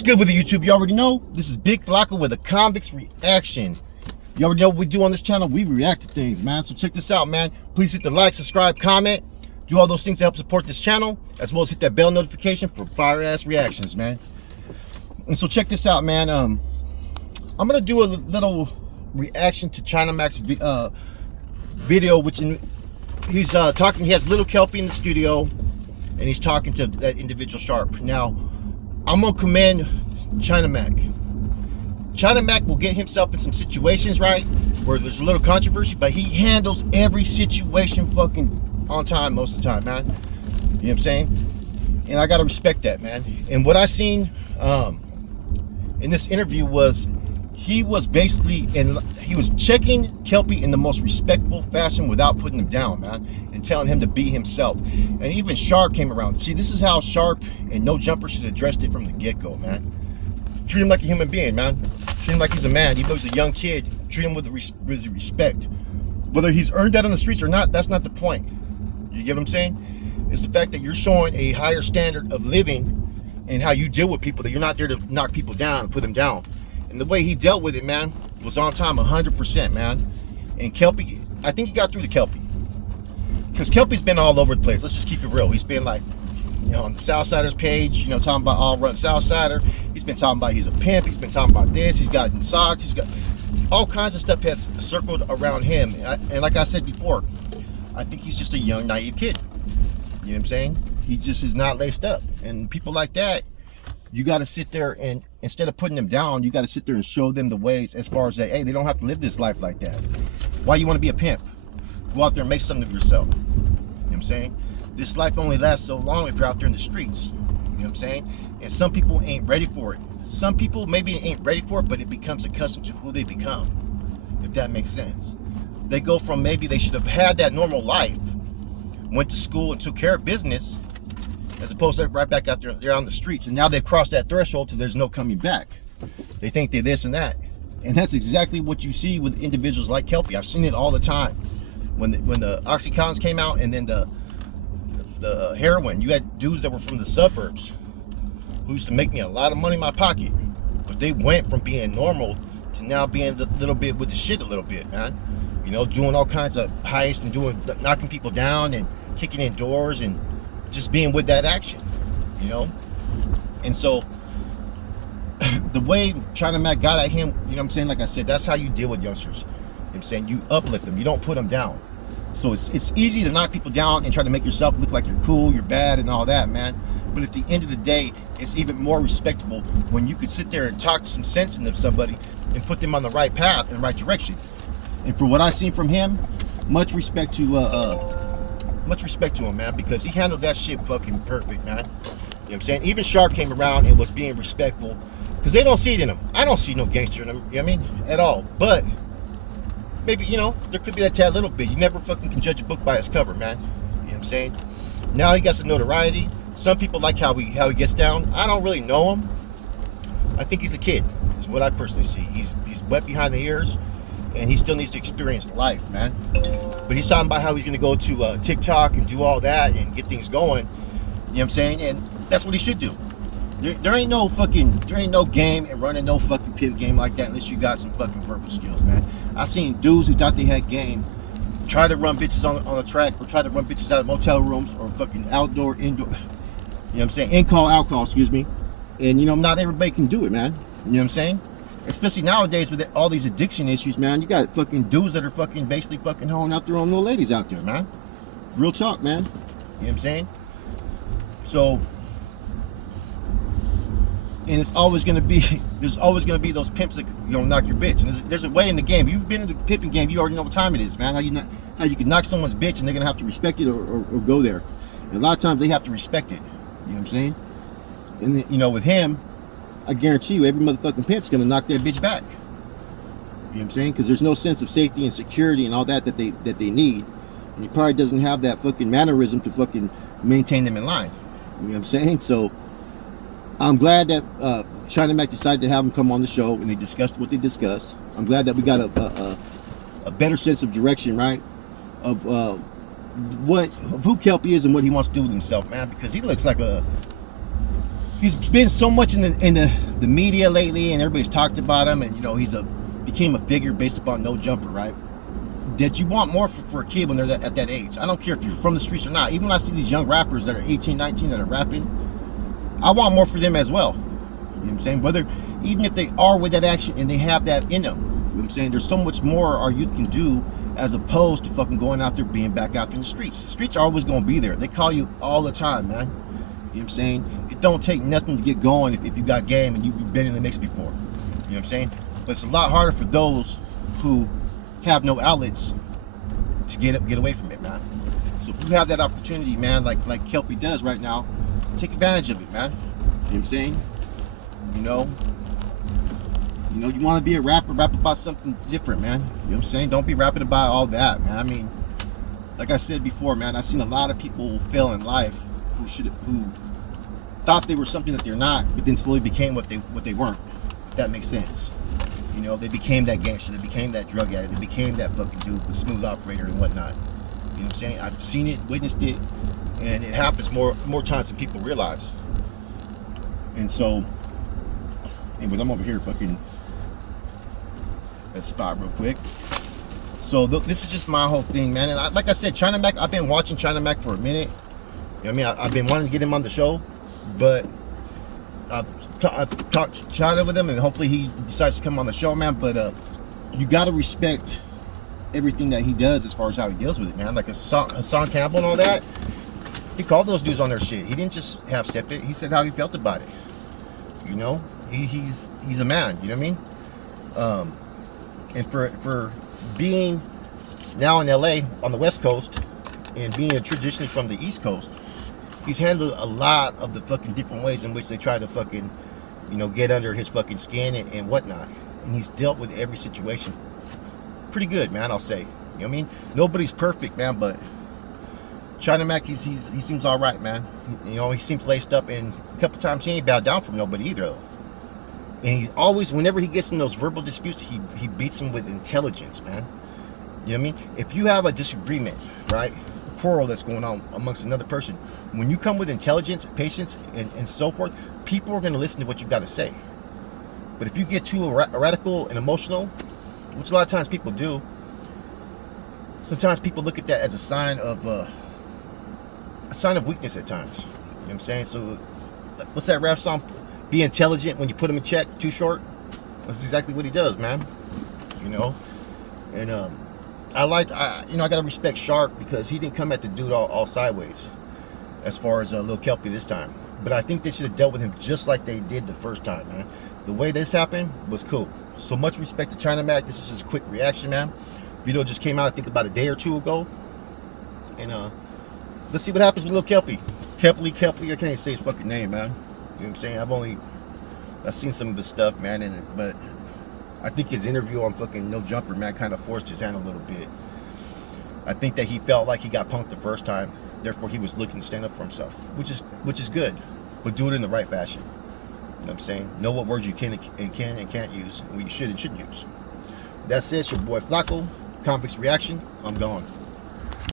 What's good with the YouTube? You already know this is Big Flacco with a convict's reaction. You already know what we do on this channel. We react to things, man. So check this out, man. Please hit the like, subscribe, comment, do all those things to help support this channel, as well as hit that bell notification for fire ass reactions, man. And so check this out, man. I'm gonna do a little reaction to China Mac's video, which he's talking. He has little Kelpie in the studio, and he's talking to that individual Sharp. Now, I'm gonna commend China Mac. China Mac will get himself in some situations, right, where there's a little controversy, but he handles every situation fucking on time most of the time, man. You know what I'm saying? And I gotta respect that, man. And what I seen in this interview was he was basically, and he was checking Kelpie in the most respectful fashion without putting him down, man, and telling him to be himself. And even Sharp came around. See, this is how Sharp and No Jumper should have addressed it from the get-go, man. Treat him like a human being, man. Treat him like he's a man. Even though he's a young kid, treat him with respect. Whether he's earned that on the streets or not, that's not the point. You get what I'm saying? It's the fact that you're showing a higher standard of living and how you deal with people, that you're not there to knock people down and put them down. And the way he dealt with it, man, was on time 100%, man. And Kelpie, I think he got through to Kelpie. Because Kelpie's been all over the place. Let's just keep it real. He's been like, you know, on the Southsiders page, you know, talking about all run Southsider. He's been talking about he's a pimp. He's been talking about this. He's gotten socks. He's got all kinds of stuff has circled around him. And like I said before, I think he's just a young, naive kid. You know what I'm saying? He just is not laced up. And people like that, you got to sit there and instead of putting them down, you got to sit there and show them the ways as far as that, hey, they don't have to live this life like that. Why you want to be a pimp? Go out there and make something of yourself. You know what I'm saying? This life only lasts so long if you're out there in the streets. You know what I'm saying? And some people ain't ready for it. Some people maybe ain't ready for it, but it becomes accustomed to who they become, if that makes sense. They go from maybe they should have had that normal life, went to school and took care of business, as opposed to right back out there, they're on the streets, and now they've crossed that threshold to there's no coming back. They think they're this and that. And that's exactly what you see with individuals like Kelpie. I've seen it all the time. When the Oxycontins came out, and then the heroin, you had dudes that were from the suburbs who used to make me a lot of money in my pocket, but they went from being normal to now being a little bit with the shit a little bit, man. You know, doing all kinds of heists and knocking people down and kicking in doors and just being with that action, you know. And so the way China Mac got at him, you know what I'm saying, like I said, that's how you deal with youngsters. You know what I'm saying? You uplift them, you don't put them down. So it's easy to knock people down and try to make yourself look like you're cool, you're bad, and all that, man. But at the end of the day, it's even more respectable when you could sit there and talk some sense into somebody and put them on the right path and the right direction. And for what I've seen from him, much respect to him, man, because he handled that shit fucking perfect, man. You know what I'm saying? Even Sharp came around and was being respectful, because they don't see it in him. I don't see no gangster in him, you know what I mean, at all. But maybe, you know, there could be that tad little bit. You never fucking can judge a book by its cover, man. You know what I'm saying? Now he got some notoriety. Some people like how he gets down. I don't really know him. I think he's a kid, is what I personally see. He's wet behind the ears, and he still needs to experience life, man. But he's talking about how he's gonna go to TikTok and do all that and get things going. You know what I'm saying? And that's what he should do. There ain't no game and running no fucking pimp game like that unless you got some fucking verbal skills, man. I seen dudes who thought they had game try to run bitches on the track, or try to run bitches out of motel rooms, or fucking outdoor, indoor, you know what I'm saying, in-call, out-call, excuse me. And, you know, not everybody can do it, man. You know what I'm saying? Especially nowadays with all these addiction issues, man. You got fucking dudes that are fucking basically fucking hoeing out their own little ladies out there, man. Real talk, man. You know what I'm saying? So, and it's always gonna be, there's always gonna be those pimps that, you know, knock your bitch. And there's a way in the game. If you've been in the pimping game, you already know what time it is, man. How you can knock someone's bitch and they're gonna have to respect it or go there. And a lot of times they have to respect it. You know what I'm saying? And you know, with him, I guarantee you, every motherfucking pimp's gonna knock that bitch back. You know what I'm saying? Because there's no sense of safety and security and all that they need, and he probably doesn't have that fucking mannerism to fucking maintain them in line. You know what I'm saying? So I'm glad that China Mac decided to have him come on the show and they discussed what they discussed. I'm glad that we got a better sense of direction, right? Of who Kelpie is and what he wants to do with himself, man. Because he looks like a he's been so much in the media lately, and everybody's talked about him, and you know he's became a figure based upon no jumper, right? That you want more for a kid when they're at that age. I don't care if you're from the streets or not. Even when I see these young rappers that are 18, 19 that are rapping, I want more for them as well. You know what I'm saying? Whether, even if they are with that action and they have that in them. You know what I'm saying? There's so much more our youth can do as opposed to fucking going out there being back out in the streets. The streets are always going to be there. They call you all the time, man. You know what I'm saying? It don't take nothing to get going if you got game and you've been in the mix before. You know what I'm saying? But it's a lot harder for those who have no outlets to get away from it, man. So if you have that opportunity, man, like Kelpie does right now, take advantage of it, man. You know what I'm saying? You know, you want to be a rapper, rap about something different, man. You know what I'm saying? Don't be rapping about all that, man. I mean, like I said before, man, I've seen a lot of people fail in life who thought they were something that they're not, but then slowly became what they weren't. If that makes sense. You know, they became that gangster, they became that drug addict, they became that fucking dude, the smooth operator and whatnot. You know what I'm saying? I've seen it, witnessed it, and it happens more times than people realize. And so, anyways, I'm over here fucking that spot real quick. So this is just my whole thing, man. And like I said, China Mac, I've been watching China Mac for a minute. You know what I mean? I've been wanting to get him on the show, but I've chatted with him, and hopefully he decides to come on the show, man. But you got to respect everything that he does as far as how he deals with it, man. Like Hassan Campbell and all that, he called those dudes on their shit. He didn't just half-step it. He said how he felt about it. You know, he's a man. You know what I mean? And for being now in LA on the West Coast and being traditionally from the East Coast, he's handled a lot of the fucking different ways in which they try to fucking, you know, get under his fucking skin and whatnot. And he's dealt with every situation pretty good, man, I'll say. You know what I mean? Nobody's perfect, man, but China Mac, he seems all right, man. You know, he seems laced up, and a couple times he ain't bowed down from nobody either, though. And he always, whenever he gets in those verbal disputes, he beats them with intelligence, man. You know what I mean? If you have a disagreement, right, a quarrel that's going on amongst another person, when you come with intelligence, patience, and so forth, people are going to listen to what you got to say. But if you get too radical and emotional, which a lot of times people do, sometimes people look at that as a sign of weakness at times. You know what I'm saying? So, what's that rap song? Be intelligent when you put him in check. Too short. That's exactly what he does, man. You know, and I gotta respect Shark because he didn't come at the dude all sideways, as far as Lil Kelpie this time. But I think they should have dealt with him just like they did the first time, man. The way this happened was cool. So much respect to China Mac. This is just a quick reaction, man. Video just came out, I think, about a day or two ago. And let's see what happens with Lil Kelpie. Keply, I can't even say his fucking name, man. You know what I'm saying? I've seen some of his stuff, man, but I think his interview on fucking No Jumper, man, kind of forced his hand a little bit. I think that he felt like he got punked the first time, therefore he was looking to stand up for himself, which is good, but do it in the right fashion. You know what I'm saying? Know what words you can and can't use, and what you should and shouldn't use. That's it. It's your boy Flacco, Convicts Reaction. I'm gone.